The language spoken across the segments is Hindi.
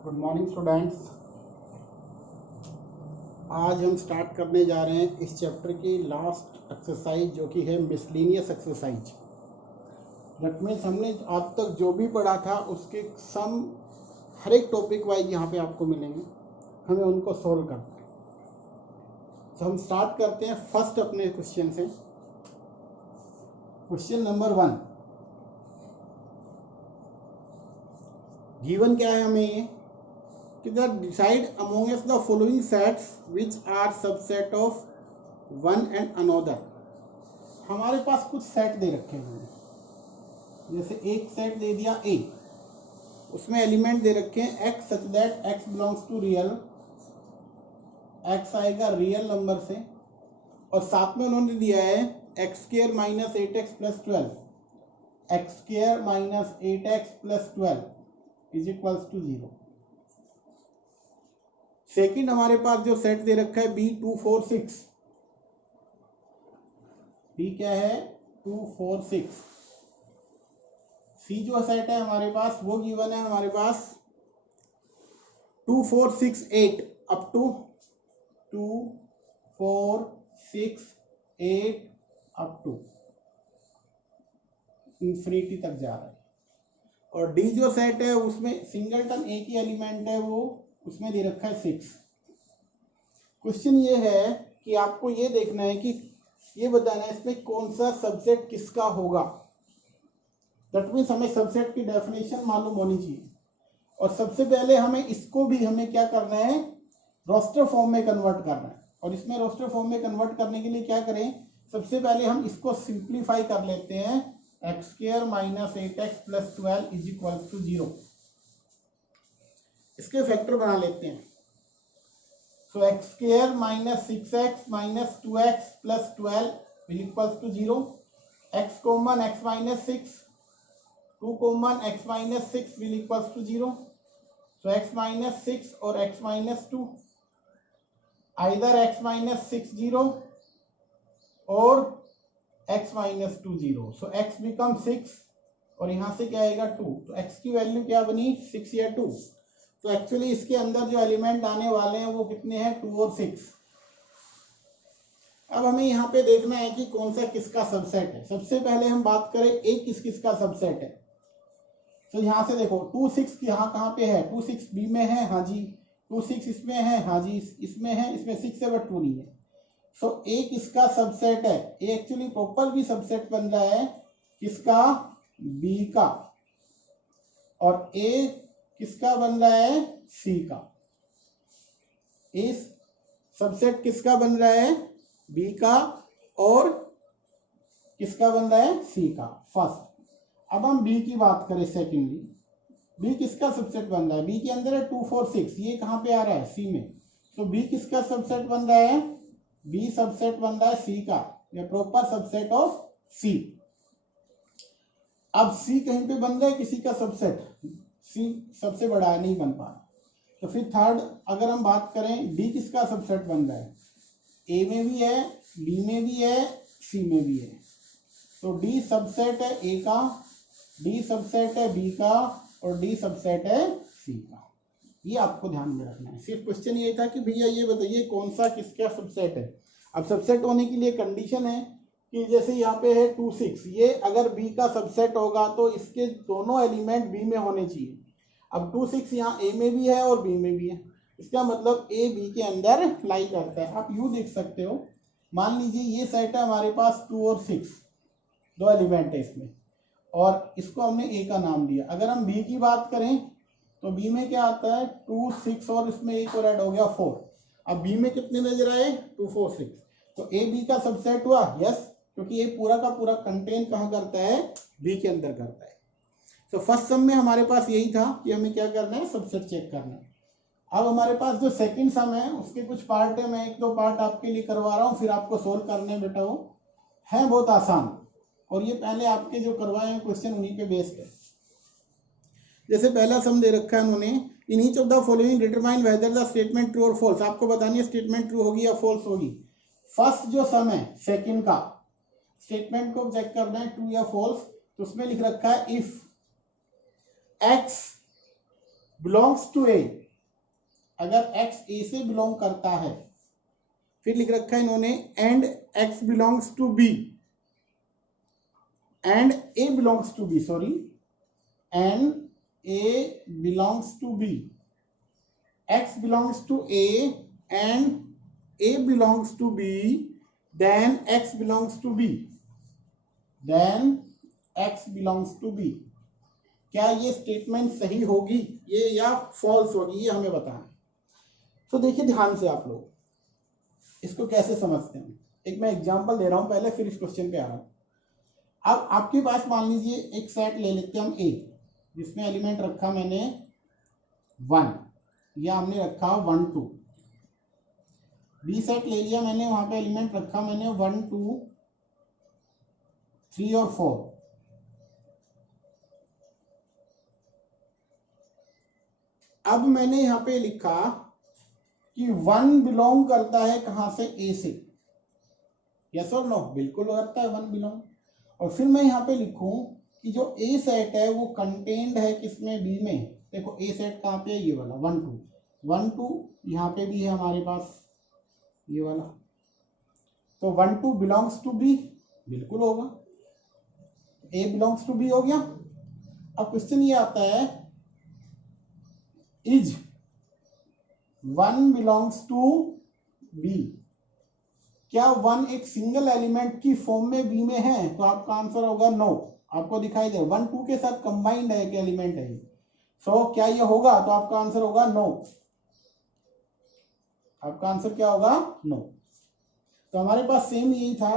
Good morning students. आज हम स्टार्ट करने जा रहे हैं इस चैप्टर की लास्ट एक्सरसाइज जो कि है मिसलिनियस एक्सरसाइज। दैट मीन्स हमने आज तक जो भी पढ़ा था उसके सम हर एक टॉपिक वाइज यहाँ पे आपको मिलेंगे, हमें उनको सॉल्व करना है। तो हम स्टार्ट करते हैं फर्स्ट अपने क्वेश्चन से। क्वेश्चन नंबर 1 गिवन क्या है हमें ये कि the decide amongst the following sets which are subset of one and another. हमारे पास कुछ सेट दे रखे हैं, जैसे एक सेट दे दिया ए, उसमें एलिमेंट दे रखे हैं x such that x belongs to real, x आएगा रियल नंबर से, और साथ में उन्होंने दिया है x square minus 8x plus 12, x square minus 8x plus 12 is equals to 0। Second हमारे पास जो सेट दे रखा है B246, B क्या है 246। सी जो सेट है हमारे पास वो गिवन है हमारे पास 2468 up to 2468 up to infinity तक जा रहा है। और डी जो सेट है उसमें सिंगलटन एक ही एलिमेंट है, वो उसमें दे रखा है 6। क्वेश्चन ये है कि आपको ये देखना है कि ये बताना है इसमें कौन सा सबसेट किसका होगा। दैट मीन्स हमें सबसेट की डेफिनेशन मालूम होनी चाहिए, और सबसे पहले हमें इसको भी हमें क्या करना है, रोस्टर फॉर्म में कन्वर्ट करना है। और इसमें रोस्टर फॉर्म में कन्वर्ट करने के लिए क्या करें, सबसे पहले हम इसको सिंप्लीफाई कर लेते हैं। X square minus 8x plus 12 is equal to 0, इसके फैक्टर बना लेते हैं। So x square minus 6x minus 2x plus 12 is equal to 0। X common x minus 6, 2 common x minus 6 will equal to 0। So x minus 6 और x minus 2, either x minus 6 0 और x minus 2 0। So x become 6 और यहाँ से क्या आएगा 2, तो x की वैल्यू क्या बनी 6 या 2। तो एक्चुअली इसके अंदर जो एलिमेंट आने वाले हैं वो कितने हैं 2 और 6। अब हमें यहाँ पे देखना है कि कौन सा किसका सबसेट है। सबसे पहले हम बात करें एक किस किसका सबसेट है। तो यहाँ से देखो 2 6 यहाँ कहाँ पे है, 2 6 बी में है, हाँ जी, 2 6 इसमें है, हाँ जी, इसमें है, इसमें 6 है बट 2 नहीं है। सो ए किसका सबसेट है, ए एक्चुअली प्रॉपर भी सबसेट बन रहा है किसका, बी का, और ए किसका बन रहा है, सी का। इस सबसेट किसका बन रहा है, बी का, और किसका बन रहा है, सी का फर्स्ट। अब हम बी की बात करें सेकेंडली, बी किसका सबसेट बन रहा है, बी के अंदर है 2 4 6, ये कहाँ पे आ रहा है सी में। तो बी किसका सबसेट बन रहा है, बी सबसेट बन रहा है सी का, ये प्रॉपर सबसेट ऑफ सी। अब सी कहीं पे बन रहा है किसी का सबसेट, सी सबसे बड़ा है, नहीं बन पा रहा। तो फिर थर्ड अगर हम बात करें डी किसका सबसेट बन रहा है, ए में भी है, बी में भी है, सी में भी है। तो डी सबसेट है ए का, डी सबसेट है बी का, और डी सबसेट है सी का। ये आपको ध्यान में रखना है। सिर्फ क्वेश्चन ये था कि भैया ये बताइए कौन सा किसका सबसेट है। अब सबसेट होने के लिए कंडीशन है कि जैसे यहाँ पे है 2 6, ये अगर बी का सबसेट होगा तो इसके दोनों एलिमेंट बी में होने चाहिए। अब 2 6 यहाँ ए में भी है और बी में भी है, इसका मतलब ए बी के अंदर लाई करता है। आप यूँ देख सकते हो, मान लीजिए ये सेट है हमारे पास 2 और 6, दो एलिमेंट है इसमें, और इसको हमने ए का नाम दिया। अगर हम बी की बात करें तो बी में क्या आता है 2 6 और इसमें एक और ऐड हो गया 4। अब बी में कितने नजर आए 2 4 6, तो ए बी का सबसेट हुआ, यस, क्योंकि ये पूरा का पूरा कंटेन कहाँ करता है, बी के अंदर करता है। तो फर्स्ट सम में हमारे पास यही था कि हमें क्या करना है, सबसेट चेक करना है। अब हमारे पास जो सेकंड सम है उसके कुछ पार्ट है, मैं 1-2 पार्ट आपके लिए करवा रहा हूँ, फिर आपको सोल्व करने बेटा वो है बहुत आसान, और ये पहले आपके जो करवाए हैं क्वेश्चन उन्हीं पे बेस्ड है। जैसे पहला सम दे रखा है उन्होंने, in each of the following determine whether the statement true और फॉल्स। आपको बतानी है स्टेटमेंट ट्रू होगी या फॉल्स होगी। फर्स्ट जो सम है सेकंड का, स्टेटमेंट को चेक करना है ट्रू या फॉल्स, तो उसमें लिख रखा है इफ x बिलोंग्स टू ए, अगर x a से बिलोंग करता है, फिर लिख रखा है इन्होंने and x belongs to b, and a belongs to b, sorry, and a belongs to b, x belongs to a and a belongs to b, then x belongs to b, then x belongs to b। क्या ये स्टेटमेंट सही होगी ये या फॉल्स होगी, ये हमें बताना। तो देखिए ध्यान से आप लोग इसको कैसे समझते हैं। एक मैं एग्जांपल दे रहा हूं पहले, फिर इस क्वेश्चन पे आ रहा हूं। अब आपके पास मान लीजिए एक सेट ले लेते हैं हम ए, जिसमें एलिमेंट रखा मैंने 1 या हमने रखा 1 2। बी सेट ले लिया मैंने, वहां पे एलिमेंट रखा मैंने 1 2 3 और 4। अब मैंने यहां पे लिखा कि 1 बिलोंग करता है कहां से, ए से, यस और नो, बिल्कुल करता है 1 बिलोंग। और फिर मैं यहाँ पे लिखूं कि जो ए सेट है वो कंटेन्ड है किसमें, बी में। देखो ए सेट कहाँ पे है, ये वाला 1 2 1 2, यहाँ पे भी है हमारे पास ये वाला, तो 1 2 बिलोंग्स टू बी, बिल्कुल होगा, ए बिलोंग्स टू बी हो गया। अब क्वेश्चन ये आता है इज 1 बिलोंग्स टू बी, क्या 1 एक सिंगल एलिमेंट की फॉर्म में बी में है, तो आपका आंसर होगा नो। आपको दिखाई दे 1 2 के साथ कंबाइंड है एक एलिमेंट है, सो क्या ये होगा, तो आपका आंसर होगा नो। आपका आंसर क्या होगा, नो। तो हमारे पास सेम यही था।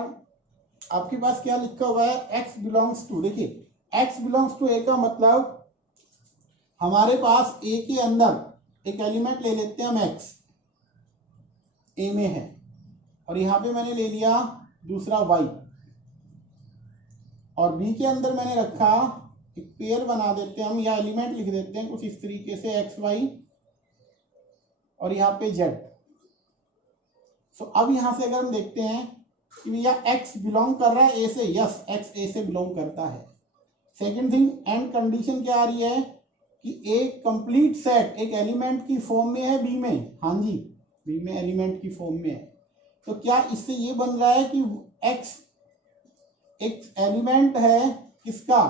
आपके पास क्या लिखा हुआ है, x बिलोंग्स टू, देखिए x बिलोंग्स टू ए का मतलब हमारे पास ए के अंदर एक एलिमेंट ले लेते हैं हम, x ए में है, और यहां पे मैंने ले लिया दूसरा y, और b के अंदर मैंने रखा एक पेयर बना देते हैं हम, या एलिमेंट लिख देते हैं कुछ इस तरीके से x y, और यहाँ पे z। सो अब यहां से अगर हम देखते हैं कि भैया x बिलोंग कर रहा है a से, यस x a से बिलोंग करता है। सेकेंड थिंग, एंड कंडीशन क्या आ रही है कि एक कंप्लीट सेट एक एलिमेंट की फॉर्म में है बी में, हाँ जी बी में एलिमेंट की फॉर्म में है। तो क्या इससे ये बन रहा है कि x एक एलिमेंट है किसका,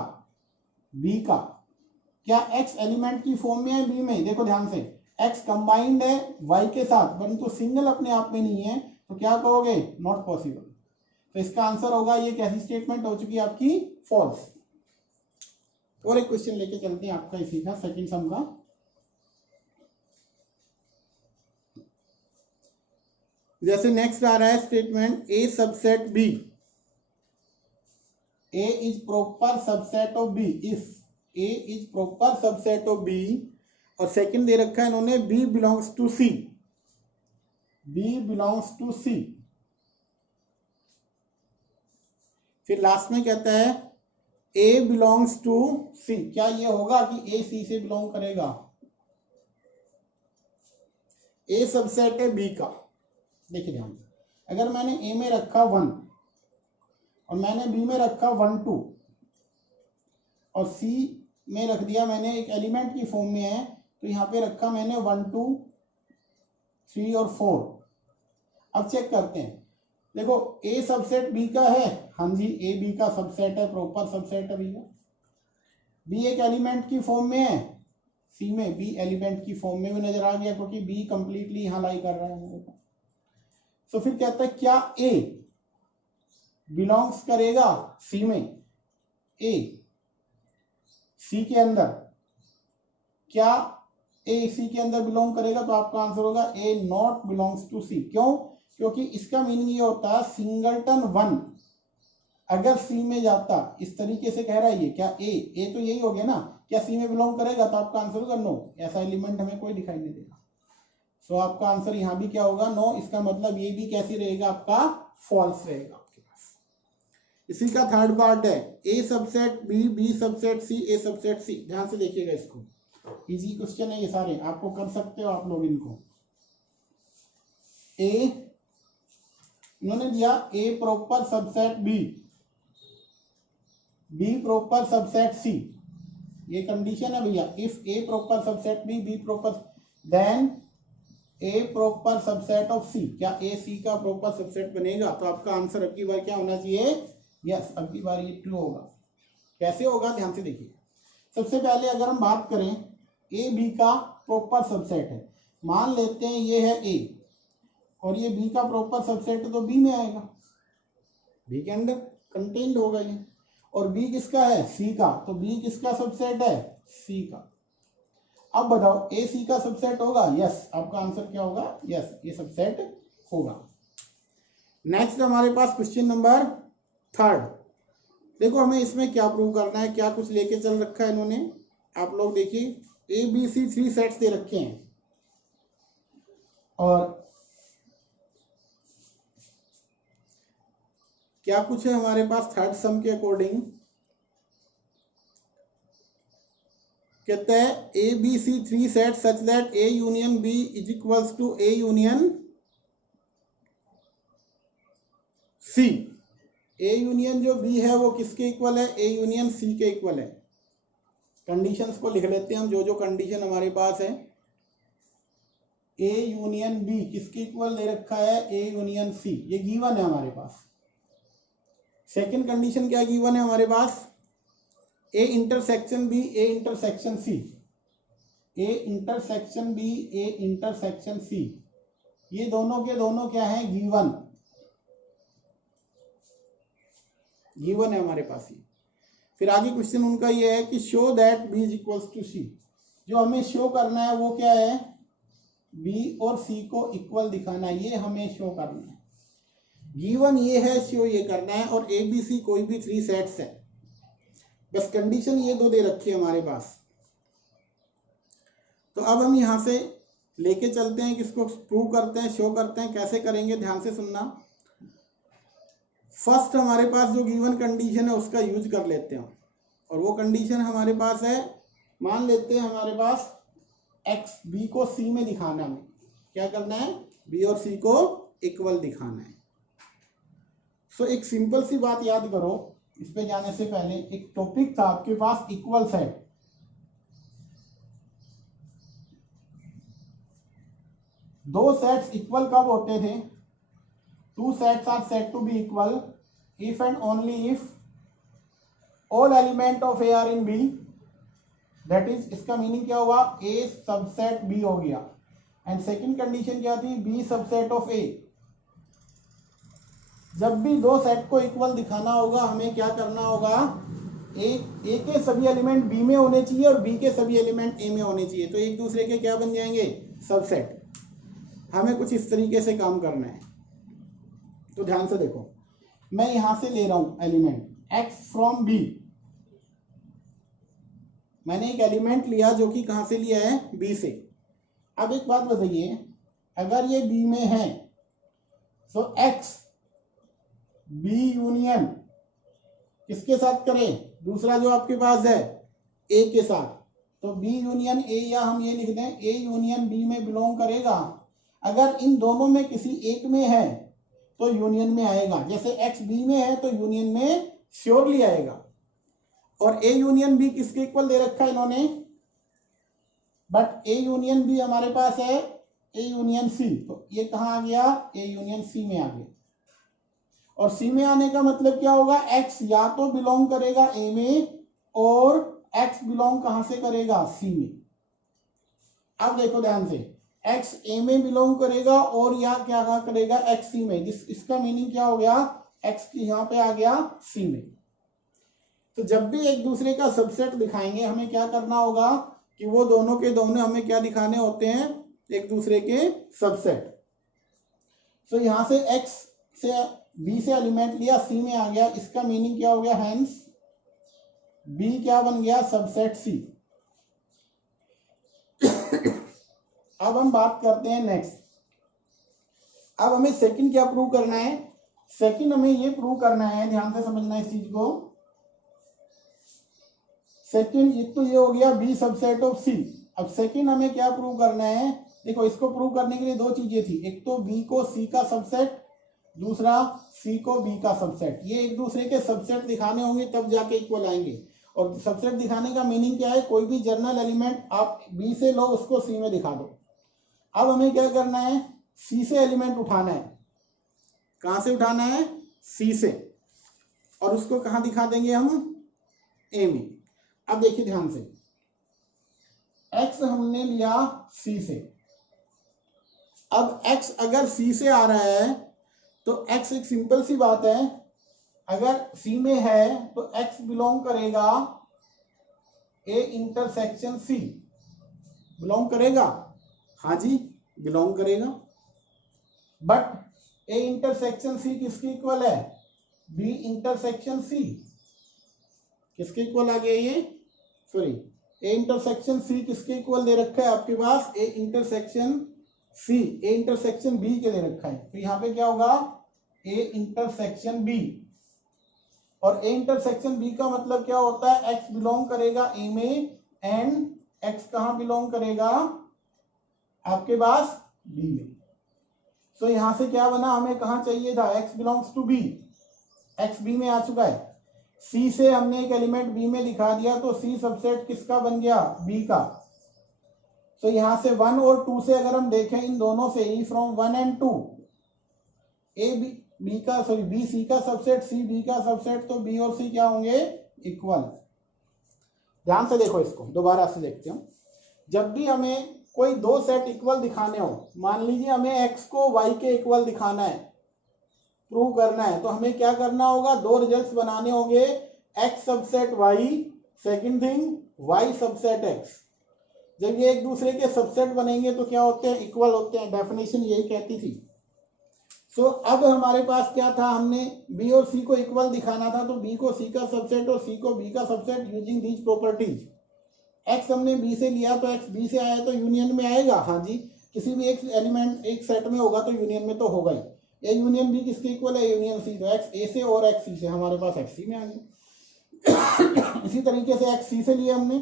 बी का, क्या x एलिमेंट की फॉर्म में है बी में। देखो ध्यान से, x कंबाइंड है y के साथ, परंतु सिंगल अपने आप में नहीं है, तो क्या कहोगे, नॉट पॉसिबल। तो इसका आंसर होगा, ये कैसी स्टेटमेंट हो चुकी है आपकी, फॉल्स। और एक क्वेश्चन लेके चलते हैं आपका इसी का, सेकंड सम का। जैसे नेक्स्ट आ रहा है statement A subset B, A is proper subset of B if A is proper subset of B, और सेकंड दे रखा है इन्होंने B belongs to C, B belongs to C. फिर लास्ट में कहता है ए बिलोंग्स टू सी, क्या ये होगा कि ए सी से बिलोंग करेगा, ए सबसेट है बी का। देखिए ध्यान, अगर मैंने ए में रखा 1 और मैंने बी में रखा 1 2 और सी में रख दिया मैंने एक एलिमेंट की फॉर्म में है, तो यहाँ पे रखा मैंने 1 2 3 और 4। अब चेक करते हैं, देखो ए सबसेट बी का है, हाँ जी ए बी का सबसेट है, प्रॉपर सबसेट है बी का। बी एक एलिमेंट की फॉर्म में है, सी में बी एलिमेंट की फॉर्म में भी नजर आ गया, क्योंकि बी कंप्लीटली यहां लाई कर रहा है मेरे को। तो फिर कहता है क्या ए बिलोंग्स करेगा सी में, ए सी के अंदर, क्या ए सी के अंदर बिलोंग करेगा, तो आपका आंसर होगा ए नॉट बिलोंग्स टू सी। क्यों, क्योंकि इसका मीनिंग ये होता है सिंगलटन 1 अगर सी में जाता, इस तरीके से कह रहा है ये, क्या ए तो यही हो गया ना, क्या सी में बिलोंग करेगा, तो आपका आंसर होगा नो, ऐसा एलिमेंट हमें कोई दिखाई नहीं देगा। सो आपका आंसर यहां भी क्या होगा, नो। इसका मतलब ये भी कैसी रहेगा, आपका फॉल्स रहेगा आपके पास। इसी का थर्ड पार्ट है ए सबसेट बी, बी सबसेट सी, ए सबसेट सी। ध्यान से देखिएगा इसको, इजी क्वेश्चन है ये सारे, आपको कर सकते हो आप लोग इनको। ए इन्होंने दिया A proper subset B, B proper subset C, ये कंडीशन है भैया, if A proper subset B proper, then A proper subset of C, क्या ए सी का प्रॉपर सबसेट बनेगा? तो आपका आंसर अब की बार क्या होना चाहिए? यस, अब की बार ये ट्रू होगा। कैसे होगा, ध्यान से देखिए। सबसे पहले अगर हम बात करें ए बी का प्रॉपर सबसेट है, मान लेते हैं ये है ए और ये बी का प्रॉपर सबसेट है, तो बी में आएगा, बी के अंदर कंटेन्ड होगा ये। और बी किसका है? सी का, तो बी किसका सबसेट है? सी का। अब बताओ ए सी का सबसेट होगा? यस, आपका आंसर क्या होगा? यस, ये सबसेट होगा। नेक्स्ट हमारे पास क्वेश्चन नंबर 3। देखो हमें इसमें क्या प्रूव करना है, क्या कुछ लेके चल रखा है इन्होंने। आप लोग देखिए ए बी सी 3 सेट्स दे रखे हैं और क्या कुछ है हमारे पास थर्ड सम के अकॉर्डिंग। कहते हैं A B C 3 set such that A union B is equals to A union C. A union जो बी है वो किसके इक्वल है? ए यूनियन सी के इक्वल है। कंडीशंस को लिख लेते हैं हम, जो जो कंडीशन हमारे पास है। ए यूनियन बी किसके इक्वल दे रखा है? ए यूनियन सी, ये गिवन है हमारे पास। सेकंड कंडीशन क्या गिवन है हमारे पास? A intersection B A intersection C, A intersection B A intersection C, ये दोनों के दोनों क्या है? गिवन, गिवन है हमारे पास ये। फिर आगे क्वेश्चन उनका ये है कि show that B is equals to C. जो हमें शो करना है वो क्या है? बी और सी को इक्वल दिखाना है, ये हमें शो करना है। गिवन ये है, शो ये करना है। और ए बी सी कोई भी 3 सेट्स है, बस कंडीशन ये दो दे रखी है हमारे पास। तो अब हम यहां से लेके चलते हैं, किसको प्रूव करते हैं, शो करते हैं। कैसे करेंगे, ध्यान से सुनना। फर्स्ट हमारे पास जो गिवन कंडीशन है उसका यूज कर लेते हैं, और वो कंडीशन हमारे पास है, मान लेते हैं हमारे पास एक्स बी को सी में दिखाना है। हमें क्या करना है? बी और सी को इक्वल दिखाना है। सो एक सिंपल सी बात याद करो, इस पे जाने से पहले एक टॉपिक था आपके पास, इक्वल सेट। दो सेट्स इक्वल कब होते थे? 2 sets are said to be equal if and only if all element of A are in B, that is, इसका मीनिंग क्या हुआ? ए सबसेट बी हो गया। एंड सेकंड कंडीशन क्या थी? बी सबसेट ऑफ ए। जब भी दो सेट को इक्वल दिखाना होगा, हमें क्या करना होगा? ए के सभी एलिमेंट बी में होने चाहिए और बी के सभी एलिमेंट ए में होने चाहिए, तो एक दूसरे के क्या बन जाएंगे? सबसेट। हमें कुछ इस तरीके से काम करना है। तो ध्यान से देखो, मैं यहां से ले रहा हूं एलिमेंट एक्स फ्रॉम बी। मैंने एक एलिमेंट लिया जो कि कहां से लिया है? बी से। अब एक बात बताइए, अगर ये बी में है तो एक्स बी यूनियन किसके साथ करें? दूसरा जो आपके पास है ए के साथ, तो बी यूनियन ए, या हम ये लिख दें ए यूनियन बी में बिलोंग करेगा। अगर इन दोनों में किसी एक में है तो यूनियन में आएगा। जैसे एक्स बी में है तो यूनियन में श्योरली आएगा। और ए यूनियन बी किसके इक्वल दे रखा है इन्होंने? बट ए यूनियन बी हमारे पास है ए यूनियन सी, तो ये कहां आ गया? ए यूनियन सी में आ गया। और सी में आने का मतलब क्या होगा? एक्स या तो बिलोंग करेगा ए में, और एक्स बिलोंग कहां से करेगा? सी में। अब देखो ध्यान से, एक्स ए में बिलोंग करेगा और या क्या करेगा? एक्स सी में। इसका मीनिंग क्या हो गया? एक्स यहां पे आ गया सी में। तो जब भी एक दूसरे का सबसेट दिखाएंगे, हमें क्या करना होगा कि वो दोनों के दोनों हमें क्या दिखाने होते हैं? एक दूसरे के सबसेट। तो यहां से एक्स से बी से एलिमेंट लिया, सी में आ गया, इसका मीनिंग क्या हो गया? हेंस बी क्या बन गया? सबसेट सी। अब हम बात करते हैं नेक्स्ट। अब हमें सेकंड क्या प्रूव करना है? सेकंड हमें ये प्रूव करना है, ध्यान से समझना इस चीज को। सेकंड एक तो ये हो गया बी सबसेट ऑफ सी। अब सेकंड हमें क्या प्रूव करना है? देखो, इसको प्रूव करने के लिए दो चीजें थी, एक तो बी को सी का सबसेट, दूसरा सी को बी का सबसेट। ये एक दूसरे के सबसेट दिखाने होंगे तब जाके इक्वल आएंगे। और सबसेट दिखाने का मीनिंग क्या है, कोई भी जर्नल एलिमेंट आप बी से लो उसको सी में दिखा दो। अब हमें क्या करना है, सी से एलिमेंट उठाना है। कहां से उठाना है, सी से, और उसको कहां दिखा देंगे हम, ए में। अब देखिए ध्यान से, एक्स हमने लिया सी से। अब एक्स अगर सी से आ रहा है तो एक्स एक सिंपल सी बात है, अगर सी में है तो एक्स बिलोंग करेगा ए इंटरसेक्शन सी। बिलोंग करेगा, हाँ जी बिलोंग करेगा। बट ए इंटरसेक्शन सी किसके इक्वल है, बी इंटरसेक्शन सी। किसके इक्वल आ गया ये, सॉरी, ए इंटरसेक्शन सी किसके इक्वल दे रखा है आपके पास, A intersection C, A intersection B के दे रखा है। तो यहाँ पे क्या होगा, ए इंटरसेक्शन बी। और ए इंटरसेक्शन बी का मतलब क्या होता है, एक्स बिलोंग करेगा ए में एंड एक्स कहां बिलोंग करेगा आपके पास बी में। तो यहां से क्या बना, हमें कहां चाहिए था, x belongs to B, x B में आ चुका है। सी से हमने एक एलिमेंट बी में दिखा दिया तो सी सबसेट किसका बन गया, बी का। तो यहां से 1 और 2 से अगर हम देखें, इन दोनों से E from 1 and 2, A B का, सॉरी बी सी का सबसेट, सी बी का सबसेट, तो बी और सी क्या होंगे, इक्वल। ध्यान से देखो इसको, दोबारा से देखते हो। जब भी हमें कोई दो सेट इक्वल दिखाने हो, मान लीजिए हमें एक्स को वाई के इक्वल दिखाना है, प्रूव करना है, तो हमें क्या करना होगा, दो रिजल्ट्स बनाने होंगे, x subset y, second thing y subset x. जब ये एक दूसरे के सबसेट बनेंगे तो क्या होते हैं, इक्वल होते हैं। डेफिनेशन यही कहती थी। सो अब हमारे पास क्या था, हमने बी और सी को इक्वल दिखाना था, तो बी को सी का सबसेट और सी को बी का subset using these properties. X हमने बी से लिया तो एक्स बी से आया तो यूनियन में आएगा, हाँ जी, किसी भी एक एलिमेंट एक सेट में होगा तो यूनियन में तो होगा ही। ए यूनियन बी किसके इक्वल है, यूनियन सी, तो एक्स ए से और एक्स सी से, हमारे पास एक्स सी में आ गया। इसी तरीके से एक्स सी से लिए हमने,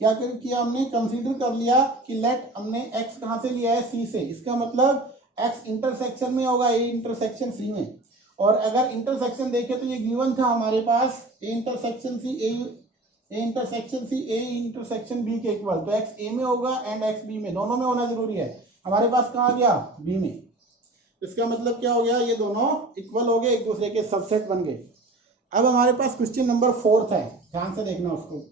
क्या किया हमने, कंसीडर कर लिया कि लेट हमने एक्स कहां से लिया है, सी से, इसका मतलब एक्स इंटरसेक्शन में होगा ए इंटरसेक्शन सी में। और अगर इंटरसेक्शन देखे तो ये गिवन था हमारे पास, A intersection C, A intersection C A intersection B के इक्वल, तो एक्स ए में होगा एंड एक्स बी में, दोनों में होना जरूरी है। हमारे पास कहाँ आ गया, बी में। इसका मतलब क्या हो गया, ये दोनों इक्वल हो गए, एक दूसरे के सबसेट बन गए। अब हमारे पास क्वेश्चन नंबर 4 है, ध्यान से देखना उसको।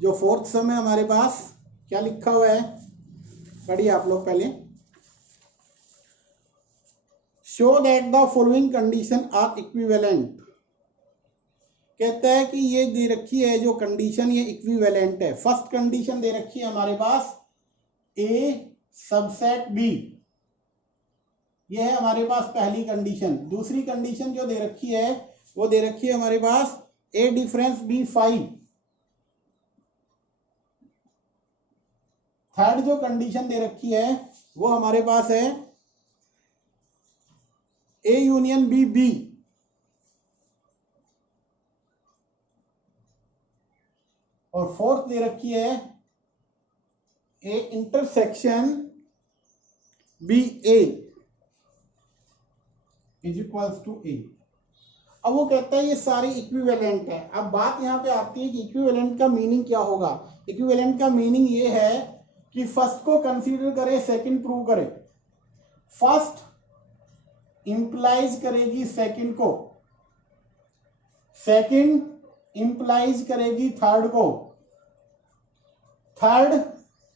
जो 4th सम है हमारे पास, क्या लिखा हुआ है, पढ़िए आप लोग पहले। Show that the following condition are equivalent. कहता है कि ये दे रखी है जो कंडीशन, ये इक्विवेलेंट है। फर्स्ट कंडीशन दे रखी है हमारे पास, ए सबसेट बी, ये है हमारे पास पहली कंडीशन। दूसरी कंडीशन जो दे रखी है वो दे रखी है हमारे पास, ए डिफरेंस बी 5। थर्ड जो कंडीशन दे रखी है वो हमारे पास है, ए यूनियन बी बी। और फोर्थ दे रखी है, A intersection B A is equals to A. अब वो कहता है ये सारी इक्विवेलेंट है। अब बात यहां पे आती है कि इक्विवेलेंट का मीनिंग क्या होगा। इक्विवेलेंट का मीनिंग ये है कि फर्स्ट को कंसीडर करे, सेकंड प्रूव करे। फर्स्ट इंप्लाइज करेगी सेकंड को, सेकंड इंप्लाइज करेगी थर्ड को, थर्ड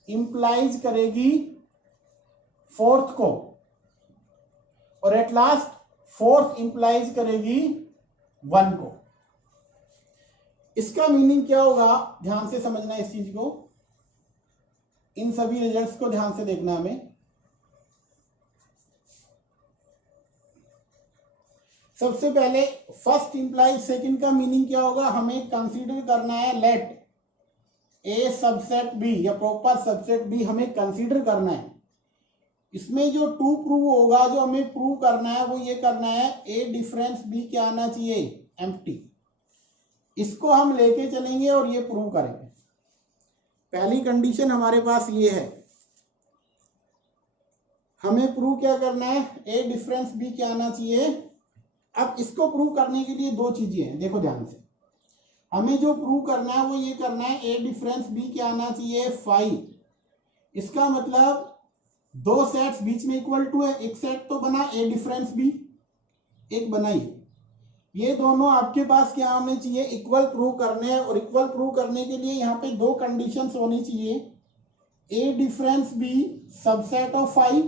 इंप्लाइज करेगी फोर्थ को, और एट लास्ट फोर्थ इंप्लाइज करेगी 1 को। इसका मीनिंग क्या होगा, ध्यान से समझना इस चीज को, इन सभी रिजल्ट्स को ध्यान से देखना हमें। सबसे पहले फर्स्ट इंप्लाइज सेकंड का मीनिंग क्या होगा, हमें कंसीडर करना है लेट ए सबसेट बी या प्रॉपर सबसेट बी हमें कंसीडर करना है। इसमें जो 2 प्रूव होगा, जो हमें प्रूव करना है वो ये करना है, ए डिफरेंस बी क्या आना चाहिए, एम्प्टी। इसको हम लेके चलेंगे और ये प्रूव करेंगे। पहली कंडीशन हमारे पास ये है, हमें प्रूव क्या करना है, ए डिफरेंस बी क्या आना चाहिए। अब इसको प्रूव करने के लिए दो चीजें हैं, देखो ध्यान से, हमें जो प्रूव करना है वो ये करना है ए डिफरेंस बी क्या आना चाहिए 5। इसका मतलब दो सेट्स बीच में इक्वल टू है, एक सेट तो बना ए डिफरेंस बी, एक बनाई, ये दोनों आपके पास क्या होने चाहिए, इक्वल प्रूव करने हैं। और इक्वल प्रूव करने के लिए यहाँ पे दो कंडीशंस होनी चाहिए, A difference B subset of 5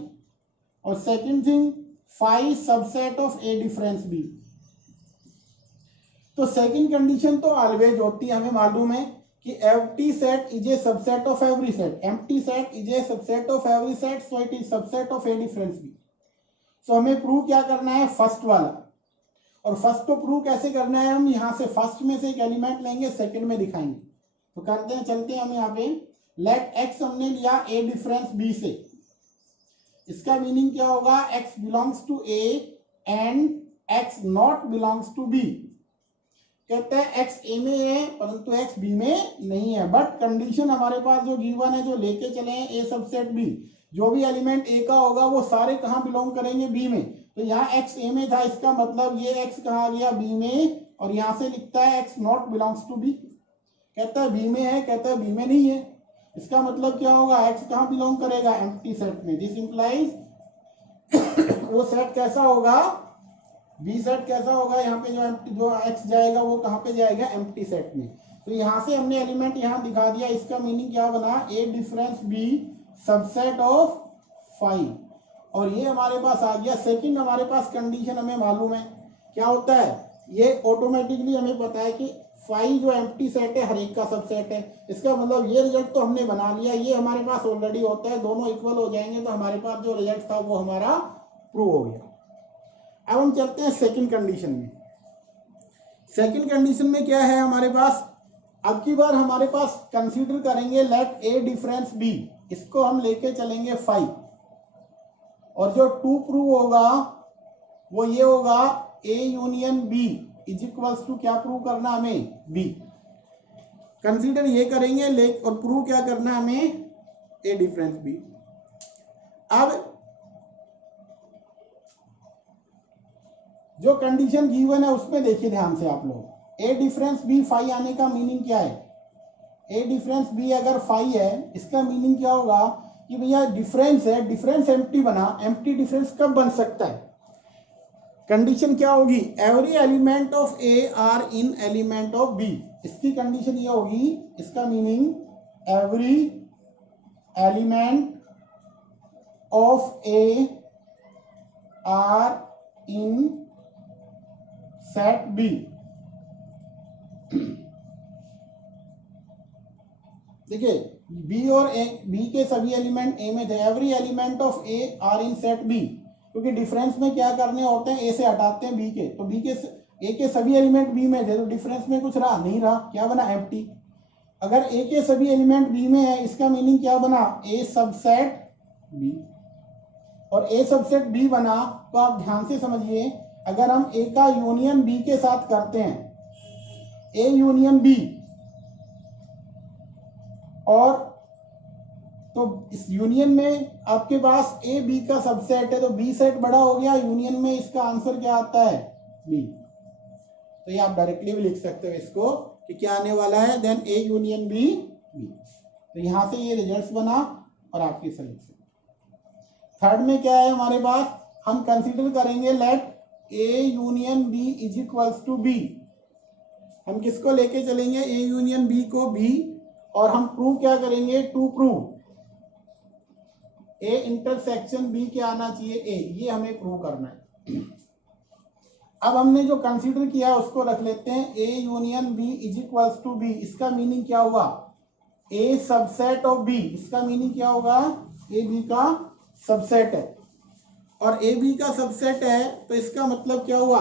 और second thing 5 subset of A difference B. तो सेकंड कंडीशन तो ऑलवेज होती है, हमें मालूम है कि empty set is a subset of every set, empty set is a subset of every set, so it is subset of A difference B. सो हमें प्रूव क्या करना है, फर्स्ट वाला। और फर्स्ट को प्रूव कैसे करना है, हम यहाँ से फर्स्ट में से एक एलिमेंट लेंगे, सेकंड में दिखाएंगे। तो करते हैं, चलते हैं हम यहाँ पे, लेट एक्स हमने लिया ए डिफरेंस बी से, इसका मीनिंग क्या होगा, x belongs to A and x not belongs to B. कहते हैं एक्स ए में है परंतु एक्स बी में नहीं है, बट कंडीशन हमारे पास जो गिवन है, जो लेके चले हैं ए सबसेट बी, जो भी एलिमेंट ए का होगा वो सारे कहाँ बिलोंग करेंगे, बी में। तो यहाँ एक्स ए में था, इसका मतलब ये एक्स कहाँ गया, बी में, और यहाँ से लिखता है x not belongs to B. कहता है बी में है, कहता है बी में नहीं है, इसका मतलब क्या होगा, एक्स कहाँ बिलोंग करेगा, एम्प्टी सेट में। दिस इंप्लाइज वो सेट कैसा होगा, बी सेट कैसा होगा, यहाँ पे जो एक्स जाएगा वो कहाँ पे जाएगा, एम्प्टी सेट में। तो यहाँ से हमने एलिमेंट यहाँ दिखा दिया, इसका मीनिंग क्या बना, ए डिफरेंस बी सबसेट ऑफ 5, और ये हमारे पास आ गया। सेकंड हमारे पास कंडीशन हमें मालूम है क्या होता है, ये ऑटोमेटिकली हमें पता है कि 5 जो एम्प्टी सेट है हर एक का सबसेट है। इसका मतलब ये रिजल्ट तो हमने बना लिया, ये हमारे पास ऑलरेडी होता है, दोनों इक्वल हो जाएंगे तो हमारे पास जो रिजल्ट था वो हमारा प्रूव हो गया। अब हम चलते हैं सेकंड कंडीशन में। सेकंड कंडीशन में क्या है हमारे पास, अब की बार हमारे पास कंसीडर करेंगे लेट ए डिफरेंस बी, इसको हम लेके चलेंगे 5, और जो 2 प्रूव होगा वो ये होगा A union B is equals to, क्या प्रूव करना हमें, बी। कंसीडर ये करेंगे ले, और प्रूव क्या करना हमें, ए डिफरेंस बी। अब जो कंडीशन गिवन है उसमें देखिए ध्यान से आप लोग, ए डिफरेंस बी 5 आने का मीनिंग क्या है, ए डिफरेंस बी अगर 5 है, इसका मीनिंग क्या होगा कि भैया डिफरेंस है, डिफरेंस एम्प्टी बना, एम्प्टी डिफरेंस कब बन सकता है, कंडीशन क्या होगी, every element of A are in element of B. इसकी कंडीशन ये होगी, इसका meaning every element of A are in set B. देखिए बी और ए, बी के सभी एलिमेंट ए में थे, every element of A are in set B, क्योंकि डिफरेंस में क्या करने होते हैं, ए से हटाते हैं बी के, तो बी के ए के सभी एलिमेंट बी में थे, तो डिफरेंस में कुछ रहा नहीं, रहा क्या बना, एम्प्टी। अगर ए के सभी एलिमेंट बी में है, इसका मीनिंग क्या बना, ए सबसेट बी, और ए सबसेट बी बना, तो आप ध्यान से समझिए, अगर हम ए का यूनियन बी के साथ करते हैं, ए यूनियन बी, और तो इस यूनियन में आपके पास ए बी का सबसेट है, तो बी सेट बड़ा हो गया, यूनियन में इसका आंसर क्या आता है, बी। तो ये आप डायरेक्टली भी लिख सकते हो इसको कि क्या आने वाला है, then A union B, B. तो यहां से ये रिजल्ट्स बना और आपकी सॉल्यूशन। थर्ड में क्या है हमारे पास, हम कंसीडर करेंगे let A union B is equals to B. हम किसको लेके चलेंगे, ए यूनियन बी को, बी, और हम प्रूव क्या करेंगे, to prove A intersection B क्या आना चाहिए, ए, ये हमें प्रूव करना है। अब हमने जो कंसीडर किया उसको रख लेते हैं, A union B is equals to B. इसका मीनिंग क्या हुआ, ए सबसेट ऑफ बी। इसका मीनिंग क्या होगा, ए बी का सबसेट है, और ए बी का सबसेट है तो इसका मतलब क्या हुआ,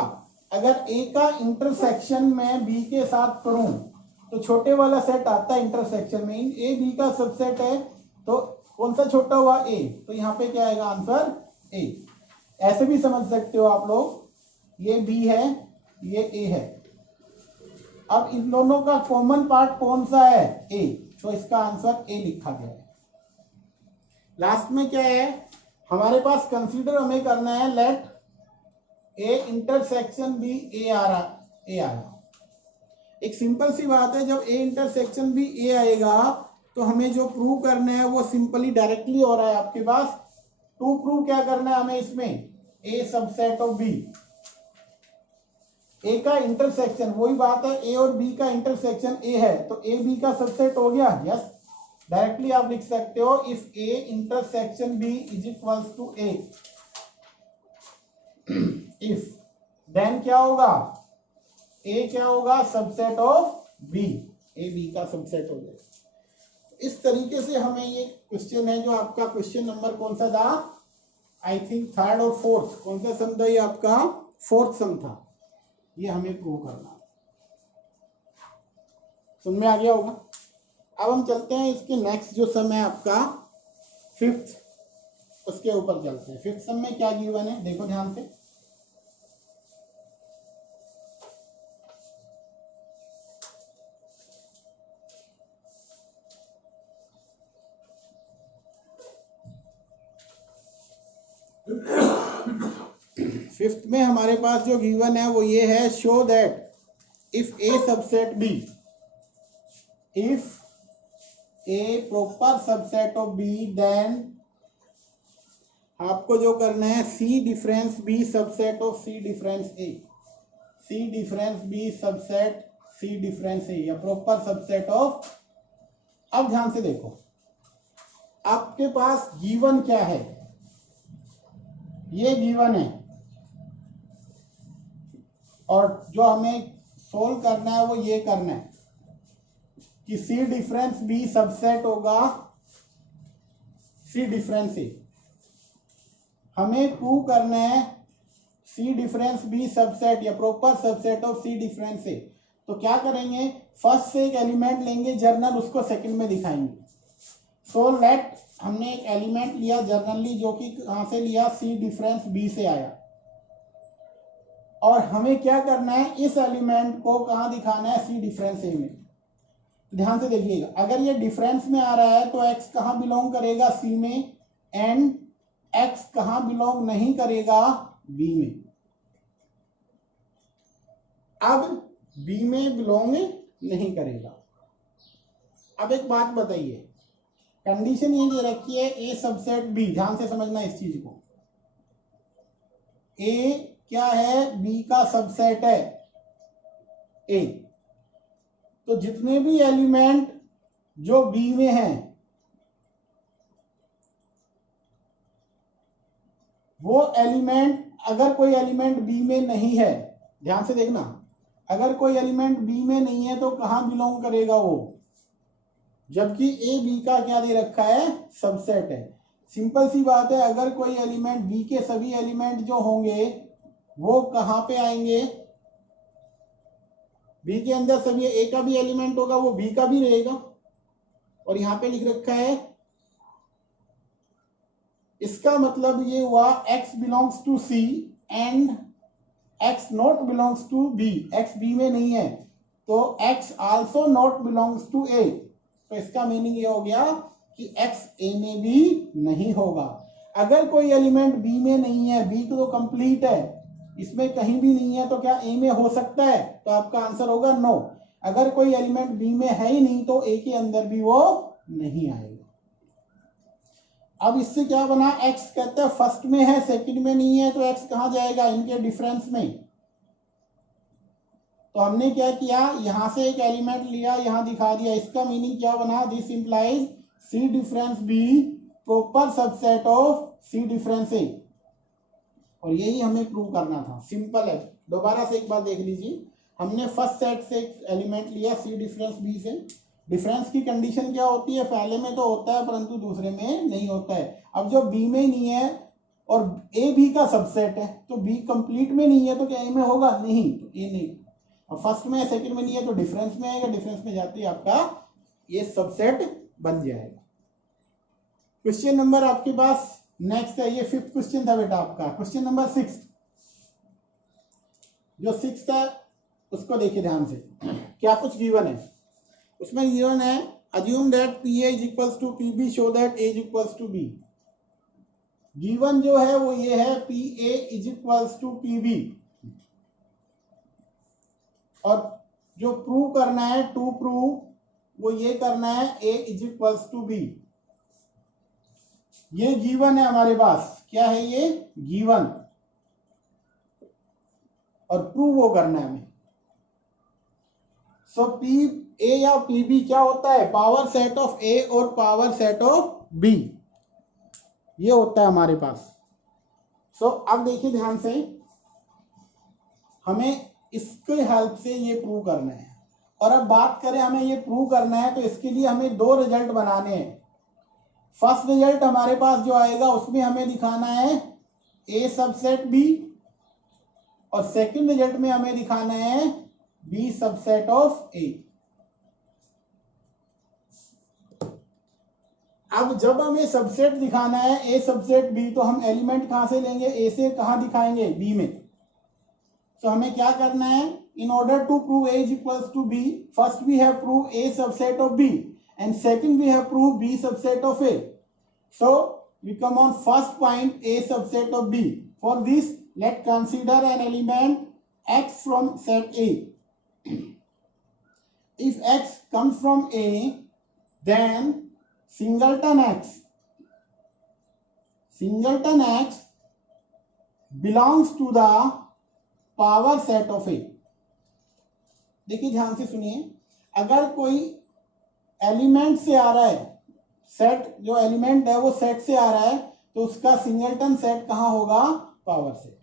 अगर ए का इंटरसेक्शन में बी के साथ करूं तो छोटे वाला सेट आता है इंटरसेक्शन में, ए बी का सबसेट है तो कौन सा छोटा हुआ, ए, तो यहाँ पे क्या आएगा आंसर, ए। ऐसे भी समझ सकते हो आप लोग, ये बी है, ये ए है। अब इन दोनों का कॉमन पार्ट कौन सा है, ए, सो इसका आंसर ए लिखा गया है। लास्ट में क्या है हमारे पास, कंसीडर हमें करना है लेट ए इंटरसेक्शन बी ए आ रहा। एक सिंपल सी बात है, जब ए इंटरसेक्शन भी ए आएगा तो हमें जो प्रूव करना है वो सिंपली डायरेक्टली हो रहा है आपके पास। टू प्रूव क्या करना है हमें इसमें, ए सबसेट ऑफ बी। ए का इंटरसेक्शन, वही बात है, ए और बी का इंटरसेक्शन ए है तो ए बी का सबसेट हो गया। यस, डायरेक्टली आप लिख सकते हो if A intersection B is equals to A, if then क्या होगा, ए क्या होगा, subset of B, A B का सबसेट हो जाएगा। इस तरीके से हमें ये क्वेश्चन है जो आपका क्वेश्चन नंबर कौन सा था, आई थिंक थर्ड और फोर्थ, कौन सा सम था ये आपका, फोर्थ सम था, ये हमें प्रूव करना। समझ में आ गया होगा। अब हम चलते हैं इसके नेक्स्ट जो सम है आपका फिफ्थ, उसके ऊपर चलते हैं। फिफ्थ सम में क्या गिवन है देखो ध्यान से, फिफ्थ में हमारे पास जो गिवन है वो ये है, show that if A subset B, if A proper subset of B then आपको जो करना है C difference B subset of C difference A, C difference B subset C difference A, या प्रॉपर सबसेट ऑफ। अब ध्यान से देखो आपके पास गिवन क्या है, ये गिवन है और जो हमें सोल्व करना है वो ये करना है कि सी डिफरेंस बी सबसेट होगा सी डिफरेंस ए। हमें प्रूव करना है सी डिफरेंस बी सबसेट या proper subset of C difference A. तो क्या करेंगे, फर्स्ट से एक एलिमेंट लेंगे जर्नल, उसको सेकंड में दिखाएंगे। सो लेट, हमने एक एलिमेंट लिया जर्नली जो कि कहां से लिया, सी डिफरेंस बी से आया, और हमें क्या करना है, इस एलिमेंट को कहां दिखाना है, सी डिफरेंस ए में। ध्यान से देखिएगा, अगर ये डिफरेंस में आ रहा है तो x कहां बिलोंग करेगा, सी में, एंड x कहां बिलोंग नहीं करेगा, b में। अब b में बिलोंग नहीं करेगा। अब एक बात बताइए, कंडीशन ये दे रखी है ए सबसेट बी, ध्यान से समझना इस चीज को। ए क्या है, बी का सबसेट है ए, तो जितने भी एलिमेंट जो बी में हैं वो एलिमेंट, अगर कोई एलिमेंट बी में नहीं है, ध्यान से देखना, अगर कोई एलिमेंट बी में नहीं है तो कहां बिलोंग करेगा वो, जबकि ए बी का क्या दे रखा है, सबसेट है। सिंपल सी बात है, अगर कोई एलिमेंट, बी के सभी एलिमेंट जो होंगे वो कहां पे आएंगे, बी के अंदर सभी, ए का भी एलिमेंट होगा वो बी का भी रहेगा। और यहां पे लिख रखा है, इसका मतलब ये हुआ x belongs to C and x not belongs to B, x B में नहीं है तो x also not belongs to A. तो इसका मीनिंग ये हो गया कि x a में भी नहीं होगा। अगर कोई एलिमेंट b में नहीं है, b तो कंप्लीट है, इसमें कहीं भी नहीं है, तो क्या a में हो सकता है, तो आपका आंसर होगा नो। अगर कोई एलिमेंट b में है ही नहीं तो a के अंदर भी वो नहीं आएगा। अब इससे क्या बना, x कहते हैं फर्स्ट में है सेकंड में नहीं है, तो x कहां जाएगा, इनके डिफरेंस में। तो हमने क्या किया, यहां से एक एलिमेंट लिया, यहां दिखा दिया। इसका मीनिंग क्या बना, this implies C difference B proper subset of C difference A, और यही हमें प्रूव करना था। सिंपल है। दोबारा से एक बार देख लीजिए, हमने फर्स्ट सेट से एक एलिमेंट लिया सी डिफरेंस बी से। डिफरेंस की कंडीशन क्या होती है, पहले में तो होता है परंतु दूसरे में नहीं होता है। अब जो बी में नहीं है और ए बी का सबसेट है, तो बी कंप्लीट में नहीं है तो क्या ए में होगा, नहीं, तो ए नहीं। और फर्स्ट में सेकंड में नहीं है तो डिफरेंस में आएगा, डिफरेंस में जाते ही आपका ये सबसेट बन जाएगा। क्वेश्चन नंबर आपके पास नेक्स्ट है, ये फिफ्थ क्वेश्चन था बेटा आपका। क्वेश्चन नंबर 6, जो 6 है उसको देखिए ध्यान से, क्या कुछ गिवन है उसमें। गिवन है assume that PA is equals to PB, show that A is equals to B. Given जो है वो ये है PA is equals to PB, और जो प्रूव करना है टू प्रूव वो ये करना है A is equals to B. ये गिवन है हमारे पास, क्या है ये गिवन, और प्रूव वो करना है हमें. सो पी ए या पी बी क्या होता है, पावर सेट ऑफ ए और पावर सेट ऑफ बी, ये होता है हमारे पास. सो अब देखिए ध्यान से, हमें इसके हेल्प से ये प्रूव करना है. और अब बात करें हमें ये प्रूव करना है तो इसके लिए हमें दो रिजल्ट बनाने हैं. फर्स्ट रिजल्ट हमारे पास जो आएगा उसमें हमें दिखाना है ए सबसेट बी, और सेकंड रिजल्ट में हमें दिखाना है बी सबसेट ऑफ ए. अब जब हमें सबसेट दिखाना है ए सबसेट बी, तो हम एलिमेंट कहां से लेंगे, ए से कहां दिखाएंगे, बी में. तो हमें क्या करना है, in order to prove A is equals to B, first we have prove A subset of B and second we have proved B subset of A. So we come on first point, A subset of B. For this, let's consider an element X from set A. If X comes from A, then singleton X belongs to the power set of A. देखिए ध्यान से सुनिए, अगर कोई एलिमेंट से आ रहा है, सेट जो एलिमेंट है वो सेट से आ रहा है, तो उसका सिंगलटन सेट कहाँ होगा, पावर सेट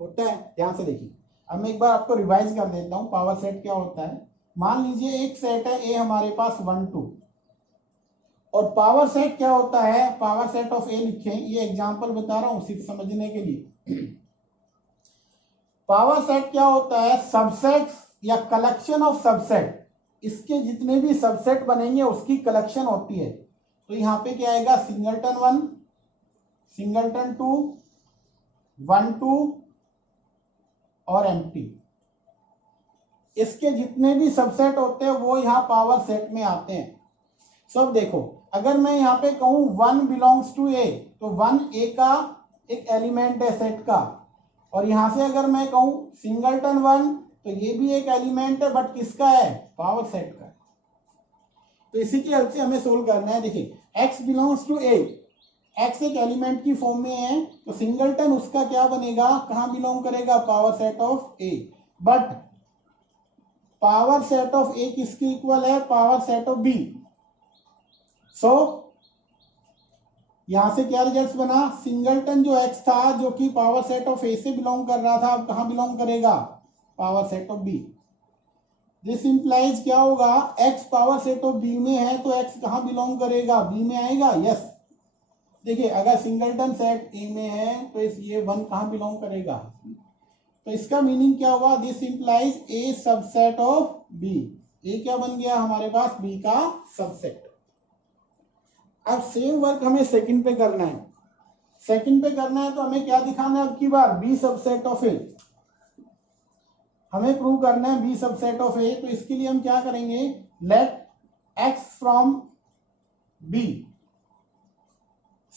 होता है. ध्यान से देखिए, अब मैं एक बार आपको रिवाइज कर देता हूँ पावर सेट क्या होता है. मान लीजिए एक सेट है ए हमारे पास 1 2, और पावर सेट क्या होता है, पावर सेट ऑफ ए लिखें, ये एग्जांपल बता रहा हूँ सिर्फ समझने के लिए. पावर सेट क्या होता है, सबसेट या कलेक्शन ऑफ सबसेट, इसके जितने भी सबसेट बनेंगे उसकी कलेक्शन होती है. तो यहाँ पे क्या आएगा, सिंगलटन 1, सिंगलटन 2, 1 2 और एम्प्टी. इसके जितने भी सबसेट होते हैं वो यहाँ पावर सेट में आते हैं. सब देखो, अगर मैं यहाँ पे कहूँ 1 बिलोंग्स टू ए, तो 1 ए का एक एलिमेंट है सेट का, और यहाँ से अगर मैं कहूँ सिंगलटन 1, तो ये भी एक एलिमेंट है, बट किसका है, पावर सेट का. तो इसी की हेल्प से हमें सोल्व करना है. देखिए x belongs to a, x एक एलिमेंट की फॉर्म में है, तो सिंगलटन उसका क्या बनेगा, कहां बिलोंग करेगा, power set of a. But power set of a किसके इक्वल है, पावर सेट ऑफ b. सो यहां से क्या रिजल्ट बना, सिंगलटन जो x था जो कि पावर सेट ऑफ a से बिलोंग कर रहा था, अब कहां बिलोंग करेगा, power set of B. This implies क्या होगा, x power set of B में है तो x कहां बिलोंग करेगा, बी में आएगा. यस, देखिए अगर सिंगलटन सेट ए में है तो इस ये 1 कहां बिलोंग करेगा. तो इसका मीनिंग क्या हुआ, this implies A subset of B. A क्या बन गया हमारे पास, बी का सबसेट. अब सेम वर्क हमें सेकंड पे करना है. सेकंड पे करना है तो हमें क्या दिखाना है, अब की बार बी सबसेट ऑफ ए. हमें प्रूव करना है बी सबसेट ऑफ ए. तो इसके लिए हम क्या करेंगे, let x from B.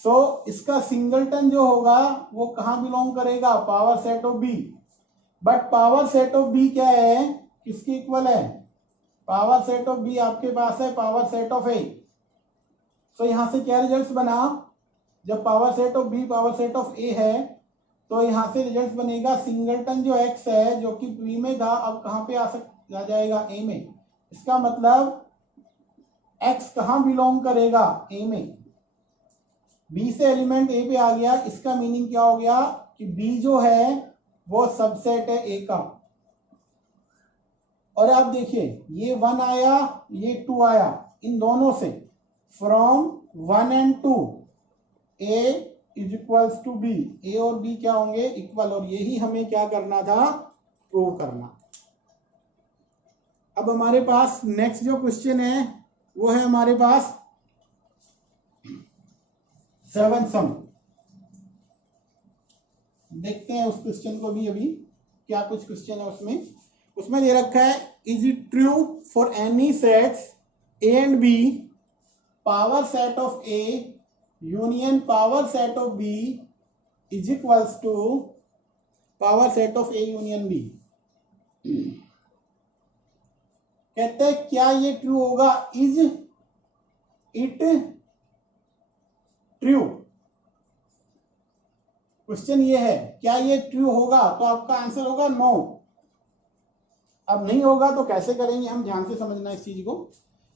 So इसका सिंगलटन जो होगा वो कहां बिलोंग करेगा, power set of B. But power set of B क्या है, किसके इक्वल है, पावर सेट ऑफ बी आपके पास है power set of A. So यहां से क्या रिजल्ट बना, जब power set of B power set of A है, तो यहां से रिजल्ट बनेगा सिंगलटन जो x है जो कि बी में था, अब कहां पे आ जाएगा, ए में. इसका मतलब x कहां बिलोंग करेगा, ए में. b से एलिमेंट a पे आ गया, इसका मीनिंग क्या हो गया कि b जो है वो सबसेट है a का. और आप देखिए ये 1 आया, ये 2 आया, इन दोनों से from 1 and 2 a is equals to B, A और बी क्या होंगे, इक्वल. और यही हमें क्या करना था, प्रूव करना. अब हमारे पास नेक्स्ट जो क्वेश्चन है वो है हमारे पास 7 सम. देखते हैं उस क्वेश्चन को भी. अभी क्या कुछ क्वेश्चन है उसमें दे रखा है, is it true for any sets A and B power set of A union power set of B is equals to power set of A union B. कहते हैं क्या ये ट्रू होगा, इज इट ट्रू। क्वेश्चन ये है क्या ये ट्रू होगा, तो आपका आंसर होगा नो। अब नहीं होगा तो कैसे करेंगे हम, ध्यान से समझना इस चीज को।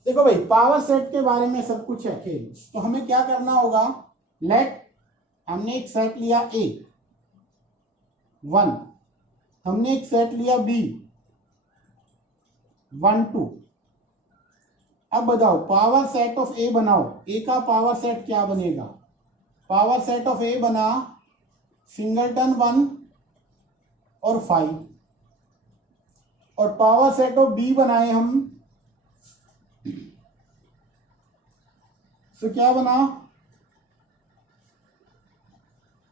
देखो भाई पावर सेट के बारे में सब कुछ है खेल, तो हमें क्या करना होगा, लेट हमने एक सेट लिया ए 1, हमने एक सेट लिया बी 1 2। अब बताओ पावर सेट ऑफ ए बनाओ, ए का पावर सेट क्या बनेगा, पावर सेट ऑफ ए बना सिंगलटन 1 और 5, और पावर सेट ऑफ बी बनाए हम, तो क्या बना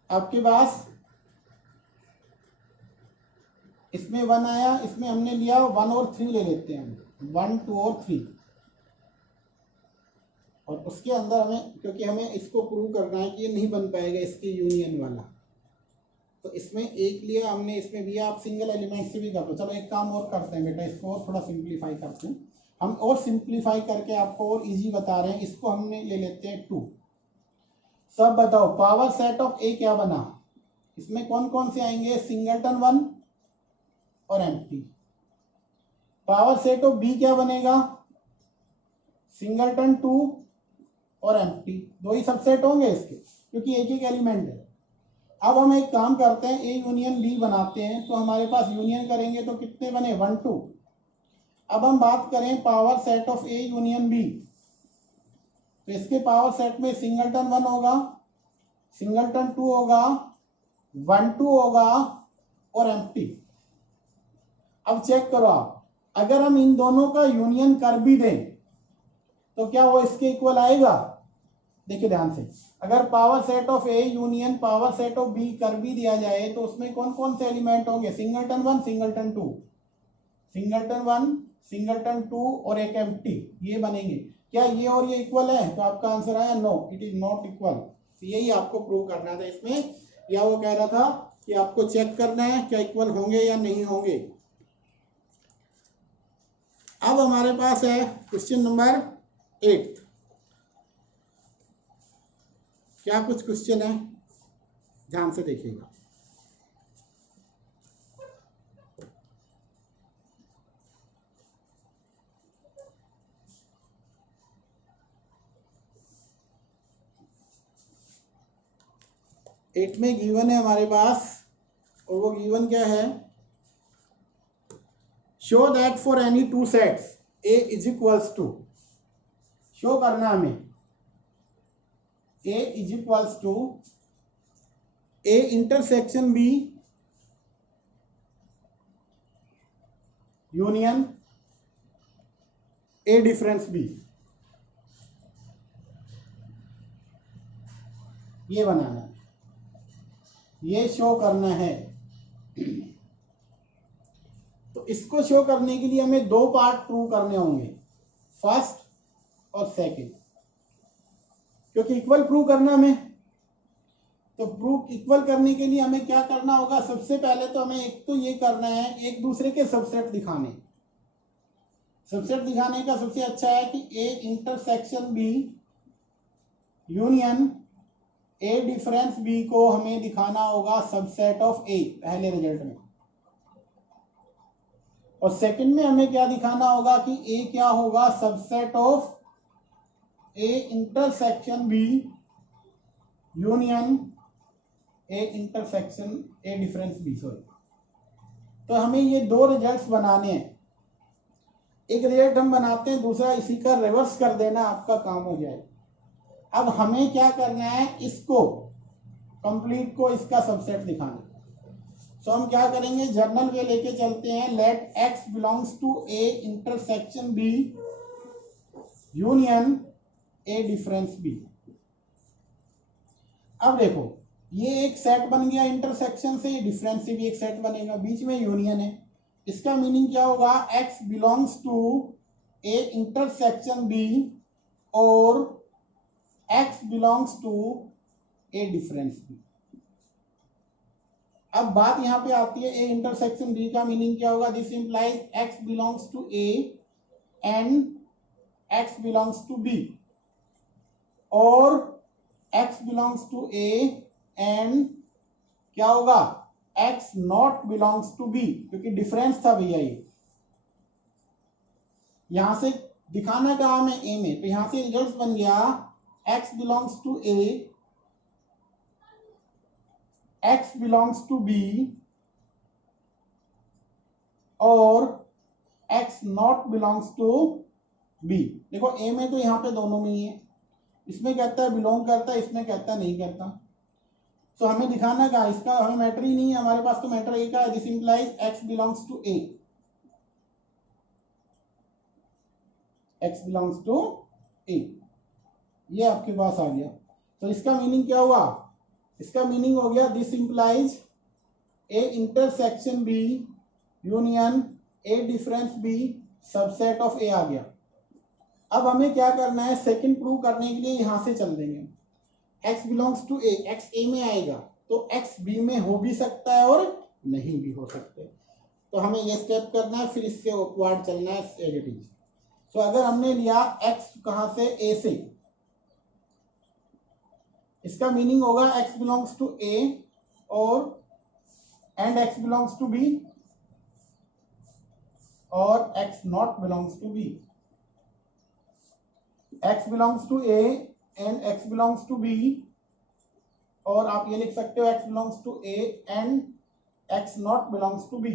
आपके पास, इसमें 1 आया, इसमें हमने लिया 1 और 3 ले लेते हैं, 1 2 और 3। और उसके अंदर हमें, क्योंकि हमें इसको प्रूव करना है कि ये नहीं बन पाएगा इसके यूनियन वाला, तो इसमें एक लिया हमने, इसमें भी आप सिंगल एलिमेंट से भी कर दो। चलो एक काम और करते हैं बेटा, इसको और थोड़ा सिंप्लीफाई करते हैं हम, और सिंप्लीफाई करके आपको और इजी बता रहे हैं। इसको हमने ले लेते हैं 2। सब बताओ पावर सेट ऑफ ए क्या बना, इसमें कौन कौन से आएंगे, सिंगलटन 1 और empty. Power set of B क्या बनेगा, सिंगलटन 2 और एम्प्टी, 2 ही सबसेट होंगे इसके, क्योंकि एक एक एलिमेंट है। अब हम एक काम करते हैं, ए यूनियन बी बनाते हैं, तो हमारे पास यूनियन करेंगे तो कितने बने, 1 2। अब हम बात करें power set of A union B, तो इसके पावर सेट में सिंगलटन 1 होगा, सिंगलटन 2 होगा, 1 2 होगा और एम्प्टी। अब चेक करो आप, अगर हम इन दोनों का यूनियन कर भी दें तो क्या वो इसके इक्वल आएगा। देखिए ध्यान से, अगर power set of A union power set of B कर भी दिया जाए तो उसमें कौन कौन से एलिमेंट होंगे, सिंगलटन 1 सिंगलटन 2, सिंगलटन 1 सिंगलटन 2 और एक एम्प्टी, ये बनेंगे। क्या ये और ये इक्वल है, तो आपका आंसर आया no, it is not equal. तो यही आपको प्रूव करना था इसमें, या वो कह रहा था कि आपको चेक करना है क्या इक्वल होंगे या नहीं होंगे। अब हमारे पास है क्वेश्चन नंबर 8। क्या कुछ क्वेश्चन है, ध्यान से देखिएगा। एट में गिवन है हमारे पास, और वो गिवन क्या है, show that for any 2 sets A is equals to, show करना हमें A is equals to A intersection B union A difference B, ये बनाना है, ये शो करना है। तो इसको शो करने के लिए हमें 2 पार्ट प्रूव करने होंगे, फर्स्ट और सेकंड, क्योंकि इक्वल प्रूव करना हमें। तो प्रूव इक्वल करने के लिए हमें क्या करना होगा, सबसे पहले तो हमें एक तो ये करना है, एक दूसरे के सबसेट दिखाने। सबसेट दिखाने का सबसे अच्छा है कि A intersection B union A difference B को हमें दिखाना होगा सबसेट ऑफ ए पहले रिजल्ट में, और सेकंड में हमें क्या दिखाना होगा कि ए क्या होगा, subset of A intersection B union A intersection A difference B, sorry. तो हमें ये 2 रिजल्ट्स बनाने हैं, एक रिजल्ट हम बनाते हैं, दूसरा इसी का रिवर्स कर देना, आपका काम हो जाए। अब हमें क्या करना है, इसको कंप्लीट को इसका सबसेट दिखाना। तो हम क्या करेंगे, जर्नल वे लेके चलते हैं, let x belongs to A intersection B union A difference B. अब देखो ये एक सेट बन गया इंटरसेक्शन से, डिफरेंस से भी एक सेट बनेगा, बीच में यूनियन है। इसका मीनिंग क्या होगा, x belongs to A intersection B और x belongs to A difference B. अब बात यहां पे आती है ए इंटरसेक्शन बी का मीनिंग क्या होगा? This implies x belongs to A and x belongs to B, और x belongs to A and क्या होगा? x not belongs to B, क्योंकि डिफरेंस था भैया ये। यहां से दिखाना कहा हमें ए में, तो यहां से रिजल्ट बन गया x belongs to A, x belongs to B और x not belongs to B. देखो ए में तो यहां पे दोनों में ही है, इसमें कहता है बिलोंग करता है, इसमें कहता है नहीं करता। तो हमें दिखाना कहा, इसका हमें मैटर ही नहीं है, हमारे पास तो मैटर ए का है। This implies x belongs to A, x belongs to A, ये आपके पास आ गया। तो इसका मीनिंग क्या हुआ? इसका मीनिंग हो गया this implies A intersection B union A difference B subset of A आ गया। अब हमें क्या करना है? सेकंड प्रूव करने के लिए यहां से चल देंगे। x belongs to A, x A में आएगा तो x बी में हो भी सकता है और नहीं भी हो सकते, तो हमें ये स्टेप करना है, फिर इससे अपवर्ड चलना है एज इट इज। तो अगर हमने लिया x कहां से? a से, इसका मीनिंग होगा x बिलोंग्स टू a और and x belongs to b और x not belongs to b। x belongs to a and x belongs to b, और आप ये लिख सकते हो x belongs to a and x not belongs to b।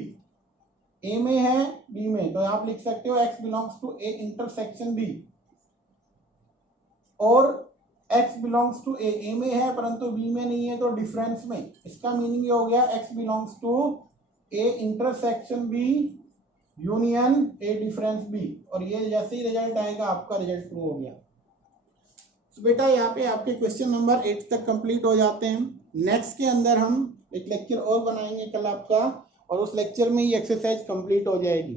a में है b में, तो आप लिख सकते हो x belongs to a intersection b, और x बिलोंग्स टू a में है परंतु b में नहीं है, तो डिफरेंस में। इसका मीनिंग ये हो गया x belongs to a intersection b union a difference b, और ये जैसे ही रिजल्ट आएगा आपका रिजल्ट प्रूव हो गया। तो बेटा यहाँ पे आपके क्वेश्चन नंबर 8 तक कंप्लीट हो जाते हैं। नेक्स्ट के अंदर हम एक लेक्चर और बनाएंगे कल आपका, और उस लेक्चर में ही एक्सरसाइज कंप्लीट हो जाएगी।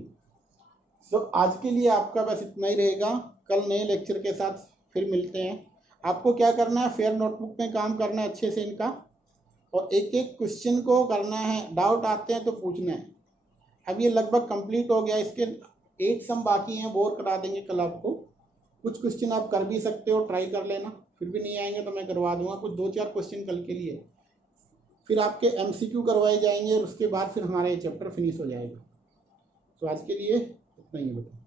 तो आज के लिए आपका बस इतना ही रहेगा, कल नए लेक्चर के साथ फिर मिलते हैं। आपको क्या करना है? फेयर नोटबुक में काम करना है अच्छे से इनका, और एक एक क्वेश्चन को करना है, डाउट आते हैं तो पूछना है। अब ये लगभग कंप्लीट हो गया, इसके 8 सम बाकी हैं, वो करा देंगे कल आपको। कुछ क्वेश्चन आप कर भी सकते हो, ट्राई कर लेना, फिर भी नहीं आएंगे तो मैं करवा दूंगा। कुछ 2-4 क्वेश्चन कल के लिए, फिर आपके MCQ करवाए जाएंगे, और उसके बाद फिर हमारा ये चैप्टर फिनिश हो जाएगा। तो आज के लिए इतना ही बेटा।